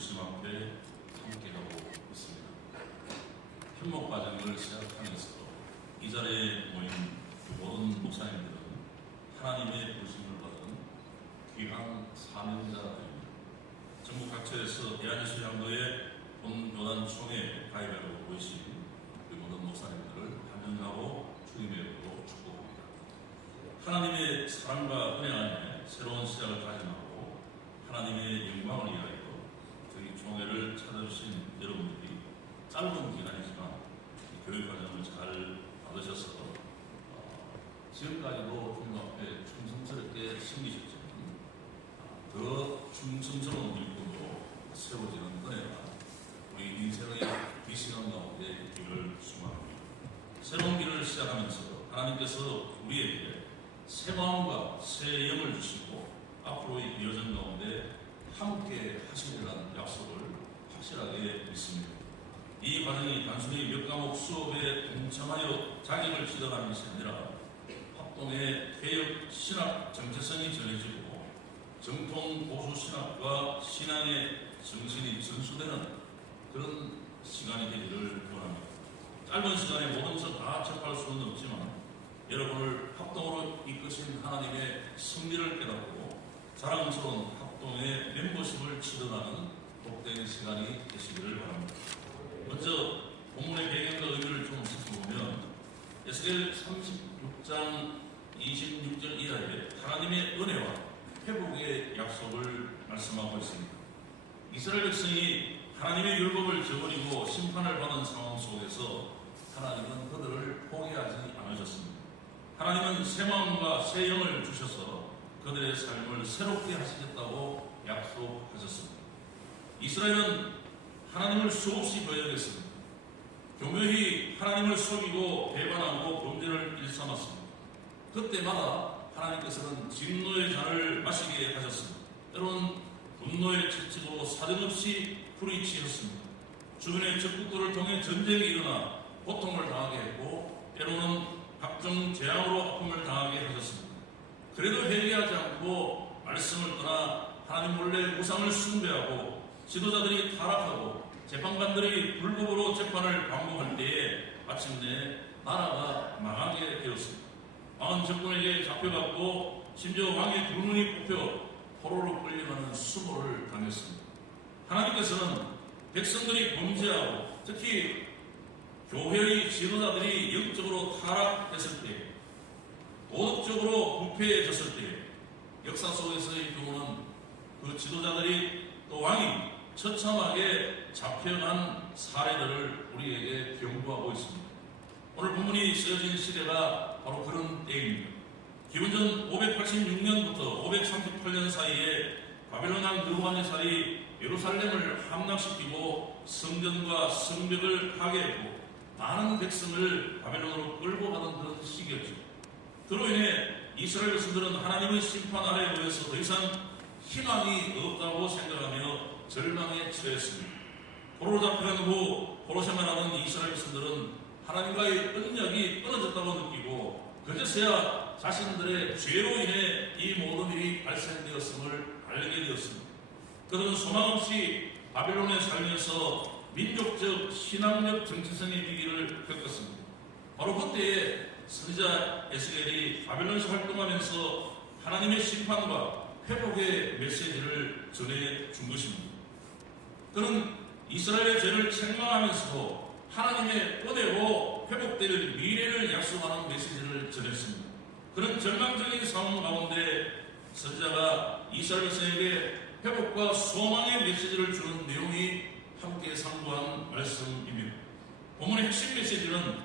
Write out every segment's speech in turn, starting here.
중심 앞에 함께하고 있습니다. 편목 과정을 시작하면서도 이 자리에 모인 모든 목사님들은 하나님의 부르심을 받은 귀한 사명자들입니다. 전국 각처에서 대한예수 장로의 본 교단 총회 가입회로 모이신 우리 모든 목사님들을 환영하고 주님의으로 축복합니다. 하나님의 사랑과 은혜 안에 새로운 시작을 다짐하고 하나님의 영광을 위하여 총회를 찾아주신 여러분들이 짧은 기간이지만 이 교육 과정을 잘 받으셔서 어, 지금까지도 주님 앞에 충성스럽게 섬기셨지만 어, 더 충성스러운 일꾼으로 세워지는 은혜가 우리 인생의 비시간 가운데 길을 수고합니다. 새로운 길을 시작하면서 하나님께서 우리에게 새 마음과 새 영을 주시고 앞으로의 여정 가운데 함께 하시리라는 약속을 확실하게 믿습니다. 이 과정이 단순히 몇 과목 수업에 동참하여 자격을 취득하는 것이 아니라 합동의 개혁 신학 정체성이 전해지고 정통 보수 신학과 신앙의 정신이 전수되는 그런 시간이 되기를 원합니다. 짧은 시간에 모든 것을 다 접할 수는 없지만 여러분을 합동으로 이끄신 하나님의 승리를 깨닫고 자랑스러운 합 동의 멤버십을 치르하는 복된 시간이 되시기를 바랍니다. 먼저 본문의 배경과 의미를 좀 살펴보면 에스겔 36장 26절 이하에 하나님의 은혜와 회복의 약속을 말씀하고 있습니다. 이스라엘 백성이 하나님의 율법을 저버리고 심판을 받은 상황 속에서 하나님은 그들을 포기하지 않으셨습니다. 하나님은 새 마음과 새 영을 주셔서 그들의 삶을 새롭게 하시겠다고 약속하셨습니다. 이스라엘은 하나님을 수없이 거역했습니다. 교묘히 하나님을 속이고 배반하고 범죄를 일삼았습니다. 그때마다 하나님께서는 진노의 잔을 마시게 하셨습니다. 때로는 분노의 채찍으로 사정없이 불이치셨습니다. 주변의 적국들을 통해 전쟁이 일어나 고통을 당하게 했고 때로는 각종 재앙으로 아픔을 당하게 하셨습니다. 그래도 회개하지 않고 말씀을 떠나 하나님 몰래 우상을 숭배하고 지도자들이 타락하고 재판관들이 불법으로 재판을 반복할 때에 마침내 나라가 망하게 되었습니다. 왕은 적군에게 잡혀갔고 심지어 왕의 두 눈이 뽑혀 포로로 끌려가는 수모를 당했습니다. 하나님께서는 백성들이 범죄하고 특히 교회의 지도자들이 영적으로 타락했을 때, 도덕적으로 부패해졌을 때, 역사 속에서의 경우는 그 지도자들이 또 왕이 처참하게 잡혀간 사례들을 우리에게 경고하고 있습니다. 오늘 본문이 쓰여진 시대가 바로 그런 때입니다. 기원전 586년부터 538년 사이에 바벨론 왕 느부갓네살이 예루살렘을 함락시키고 성전과 성벽을 파괴했고 많은 백성을 바벨론으로 끌고 가던 그런 시기였죠. 그로 인해 이스라엘 백성들은 하나님의 심판 아래에 놓여서 더 이상 희망이 없다고 생각하며 절망에 처했습니다. 포로로 잡혀간 후 포로 생활하는 이스라엘 백성들은 하나님과의 언약이 끊어졌다고 느끼고 그제서야 자신들의 죄로 인해 이 모든 일이 발생되었음을 알게 되었습니다. 그들은 소망 없이 바벨론에 살면서 민족적, 신앙적 정체성의 위기를 겪었습니다. 바로 그때에 선지자 에스겔이 바벨론에서 활동하면서 하나님의 심판과 회복의 메시지를 전해 준 것입니다. 그는 이스라엘의 죄를 책망하면서도 하나님의 은혜로 회복될 미래를 약속하는 메시지를 전했습니다. 그런 절망적인 상황 가운데 선지자가 이스라엘 백성에게 회복과 소망의 메시지를 주는 내용이 함께 상고한 말씀입니다. 본문의 핵심 메시지는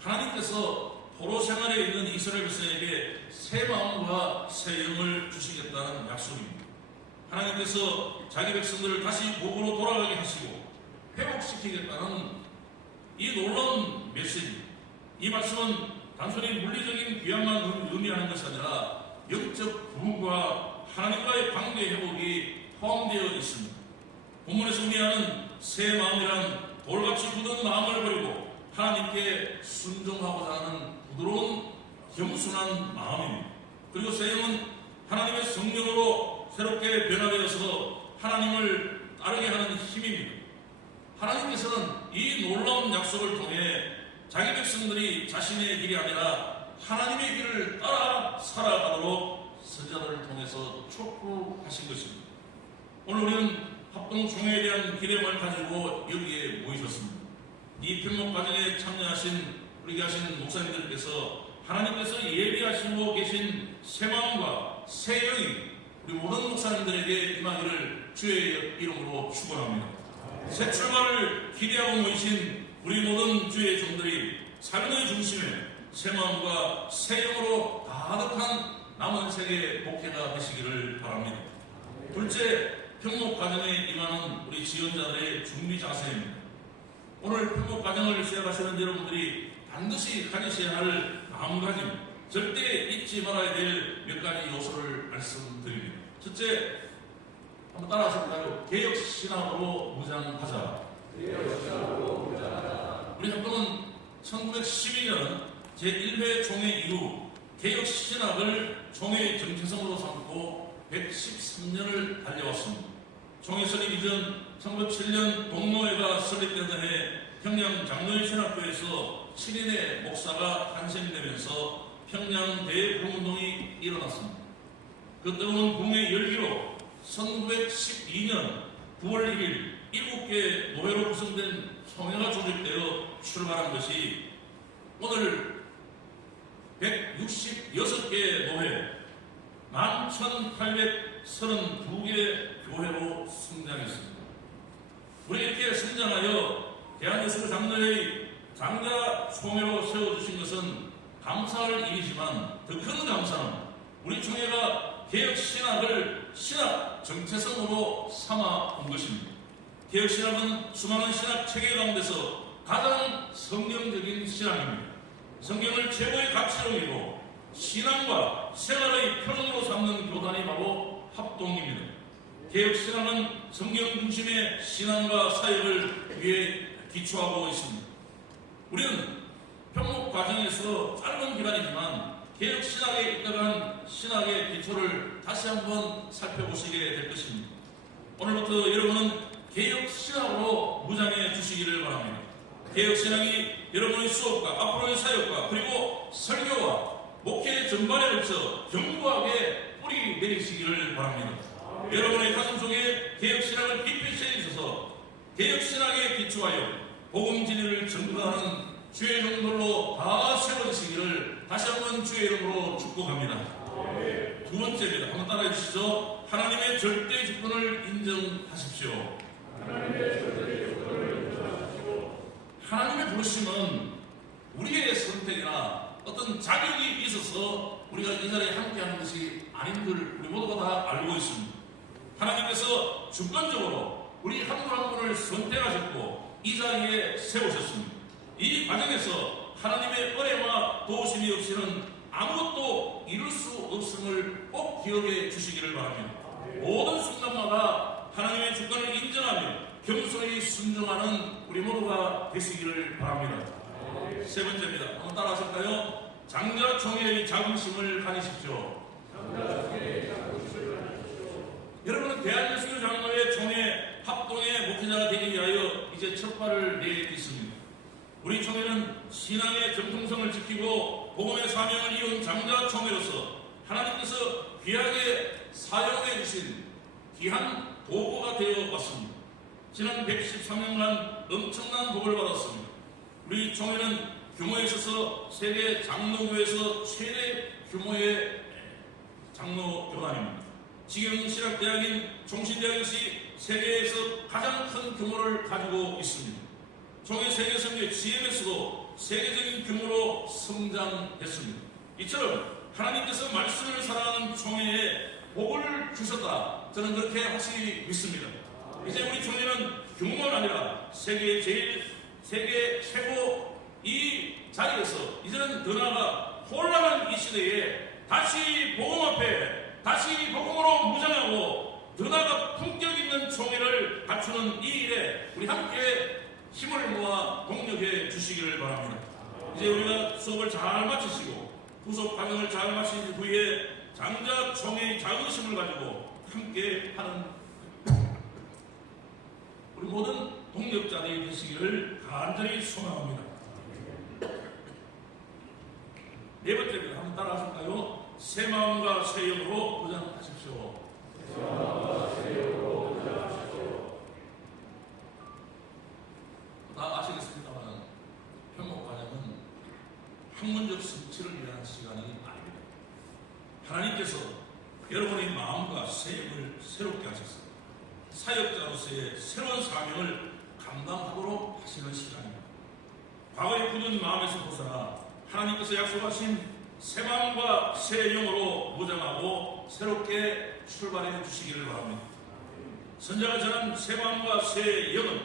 하나님께서 포로 생활에 있는 이스라엘 백성에게 새 마음과 새 영을 주시겠다는 약속입니다. 하나님께서 자기 백성들을 다시 복으로 돌아가게 하시고 회복시키겠다는 이 놀라운 메시지. 이 말씀은 단순히 물리적인 귀함만 의미하는 것이 아니라 영적 부흥과 하나님과의 관계 회복이 포함되어 있습니다. 본문에서 의미하는 새 마음이란 돌같이 굳은 마음을 버리고 하나님께 순종하고자 하는 부드러운 겸손한 마음입니다. 그리고 새 영은 하나님의 성령으로 새롭게 변화되어서 하나님을 따르게 하는 힘입니다. 하나님께서는 이 놀라운 약속을 통해 자기 백성들이 자신의 길이 아니라 하나님의 길을 따라 살아가도록 선자들을 통해서 촉구하신 것입니다. 오늘 우리는 합동 종회에 대한 기념을 가지고 여기에 모이셨습니다. 이 편목 과정에 참여하신 하신 목사님들께서 하나님께서 예비하시고 계신 새 마음과 새 영이 우리 모든 목사님들에게 임하기를 주의 이름으로 축원합니다. 새 출발을 기대하고 모이신 우리 모든 주의 종들이 삶의 중심에 새 마음과 새 영으로 가득한 남은 세계 목회가 되시기를 바랍니다. 둘째, 평목 과정에 임하는 우리 지원자들의 준비 자세입니다. 오늘 평목 과정을 시작하시는 여러분들이 반드시 가지셔야 할 마음가짐, 절대 잊지 말아야 될 몇 가지 요소를 말씀드립니다. 첫째, 한번 따라하셔 볼까요? 개혁신학으로 무장하자. 우리 합동은 1912년 제1회 종회 이후 개혁신학을 종회의 정체성으로 삼고 113년을 달려왔습니다. 종회 설립 이전 1907년 동노회가 설립되던 해 평양 장로신학교에서 7인의 목사가 탄생되면서 평양 대부흥운동이 일어났습니다. 그 뜨거운 붕의 열기로 1912년 9월 1일 7개 노회로 구성된 총회가 조직되어 출발한 것이 오늘 166개 노회 11,832개 교회로 성장했습니다. 우리 이렇게 성장하여 대한예술 장로의 장자 총회로 세워주신 것은 감사할 일이지만 더 큰 감사는 우리 총회가 개혁 신학을 신학 정체성으로 삼아 온 것입니다. 개혁 신학은 수많은 신학 체계 가운데서 가장 성경적인 신학입니다. 성경을 최고의 가치로 여기고 신앙과 생활의 표현으로 삼는 교단이 바로 합동입니다. 개혁 신앙은 성경 중심의 신앙과 사역을 위해 기초하고 있습니다. 우리는 평목 과정에서 짧은 기간이지만 개혁 신학에 입각한 신학의 기초를 다시 한번 살펴보시게 될 것입니다. 오늘부터 여러분은 개혁 신학으로 무장해 주시기를 바랍니다. 개혁 신학이 여러분의 수업과 앞으로의 사역과 그리고 설교와 목회 전반에 걸쳐 견고하게 뿌리 내리시기를 바랍니다. 여러분의 가슴 속에 개혁 신학을 깊이 새기셔서 개혁 신학에 기초하여 복음 진리를 전가하는 주의 정도로 다 세워지시기를 다시 한번 주의 이름으로 축복합니다. 두 번째입니다. 한번 따라해 주시죠. 하나님의 절대 주권을 인정하십시오. 하나님의 부르심은 우리의 선택이나 어떤 자격이 있어서 우리가 이 자리에 함께하는 것이 아닌 줄 우리 모두가 다 알고 있습니다. 하나님께서 주권적으로 우리 한 분 한 분을 선택하셨고 이 자리에 세우셨습니다. 이 과정에서 하나님의 은혜와 도우심이 없이는 아무것도 이룰 수 없음을 꼭 기억해 주시기를 바랍니다. 모든 순간마다 하나님의 주권을 인정하며 겸손히 순종하는 우리 모두가 되시기를 바랍니다. 세 번째입니다. 한번 따라하실까요? 장자 총회의 자긍심을 가지십시오. 여러분은 대한예술 장로의 총회 합동의 목회자가 되기 위하여 이제 첫 발을 내딛습니다. 우리 총회는 신앙의 정통성을 지키고 복음의 사명을 이룬 장자 총회로서 하나님께서 귀하게 사용해 주신 귀한 도구가 되어 왔습니다. 지난 113년간 엄청난 복을 받았습니다. 우리 총회는 규모에 있어서 세계 장로교에서 최대 규모의 장로 교단입니다. 지금 신학대학인 종신대학이 세계에서 가장 큰 규모를 가지고 있습니다. 종의 세계성교 GMS도 세계적인 규모로 성장했습니다. 이처럼 하나님께서 말씀을 사랑하는 종회에 복을 주셨다. 저는 그렇게 확실히 믿습니다. 이제 우리 종회는 규모가 아니라 세계 제일, 세계 최고 이 자리에서 이제는 더 나아가 혼란한 이 시대에 다시 복음 앞에 다시 복음으로 무장하고 누나가 품격 있는 총회를 갖추는 이 일에 우리 함께 힘을 모아 동력해 주시기를 바랍니다. 이제 우리가 수업을 잘 마치시고 후속 강연을 잘 마친 후에 장자 총회의 자긍심을 가지고 함께 하는 우리 모든 동력자들이 되시기를 간절히 소망합니다. 네 번째입니다. 그 한번 따라 하실까요? 새 마음과 새 영으로 도전하십시오. 다 아시겠습니다만 편목 과정은 학문적 성취를 위한 시간이 아닙니다. 하나님께서 여러분의 마음과 새 영을 새롭게 하셨습니다. 사역자로서의 새로운 사명을 감당하도록 하시는 시간입니다. 과거의 굳은 마음에서 벗어나 하나님께서 약속하신 새 마음과 새 영으로 무장하고 새롭게 출발해 주시기를 바랍니다. 선자가 전한 새 마음과 새 영은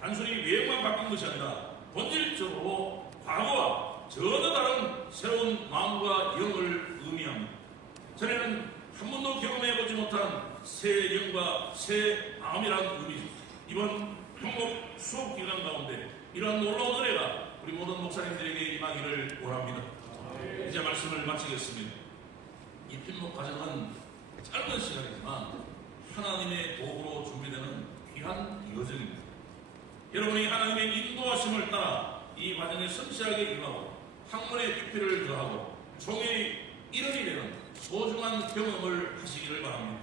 단순히 외형만 바뀐 것이 아니라 본질적으로 과거와 전혀 다른 새로운 마음과 영을 의미합니다. 전에는 한 번도 경험해보지 못한 새 영과 새 마음이라는 의미죠. 이번 평목 수업 기간 가운데 이러한 놀라운 은혜가 우리 모든 목사님들에게 임하기를 원합니다. 이제 말씀을 마치겠습니다. 이 필목 과정은 짧은 시간이지만 하나님의 도구로 준비되는 귀한 여정입니다. 여러분이 하나님의 인도하심을 따라 이 과정에 성실하게 임하고 학문의 깊이를 더하고 종의 이름이 되는 소중한 경험을 하시기를 바랍니다.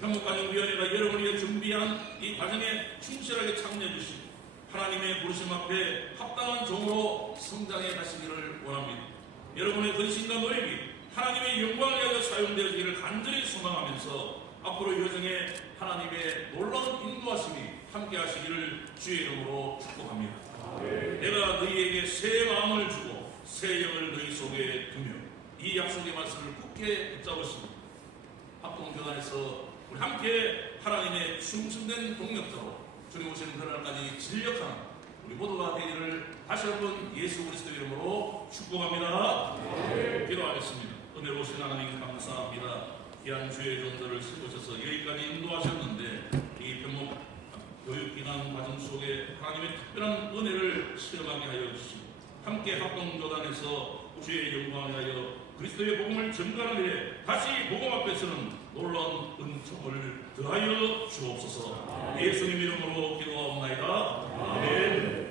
평목과정위원회가 여러분이 준비한 이 과정에 충실하게 참여해 주시고 하나님의 부르심 앞에 합당한 종으로 성장해 가시기를 원합니다. 여러분의 근신과 노력이 하나님의 영광을 위하여 사용되어지기를 간절히 소망하면서 앞으로 여정에 하나님의 놀라운 인도하심이 함께 하시기를 주의 이름으로 축복합니다. 내가 너희에게 새 마음을 주고 새 영을 너희 속에 두며 이 약속의 말씀을 굳게 붙잡으시고 합동교단에서 우리 함께 하나님의 충성된 동력자로 주님 오시는 그날까지 진력하는 우리 모두가 되기를 다시 한번 예수 그리스도 이름으로 축복합니다. 기도하겠습니다. 은혜로우신 하나님 감사합니다. 귀한 주의 종들을 세우셔서 여기까지 인도하셨는데 이 병목 교육기간 과정 속에 하나님의 특별한 은혜를 체험하게 하여 주시고 함께 합동교단에서 주의 영광을 위하여 그리스도의 복음을 전가하는 일에 다시 복음 앞에서는 놀라운 은총을 더하여 주옵소서. 예수님 이름으로 기도하옵나이다. 아멘